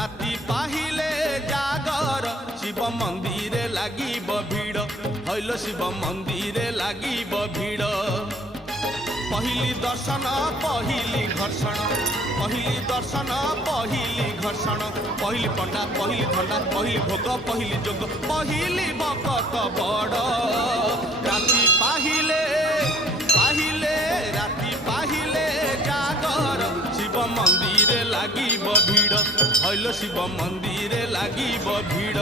राति पाहिले जागर शिव मंदिर लागिब भीड़ हईल शिव मंदिर लागिब भीड़ पहिली दर्शन पहिली घर्षण पहिली दर्शन पहिली घर्षण पहिली पंडा पहिली धंडा पहिली भोग पहिली जोग पहिली भकत बड़ राति पाहिले पाहिले राति पाहिले जागर शिव मंदिर लागिब भीड़ हईल शिव मंदिर लागिब भीड़।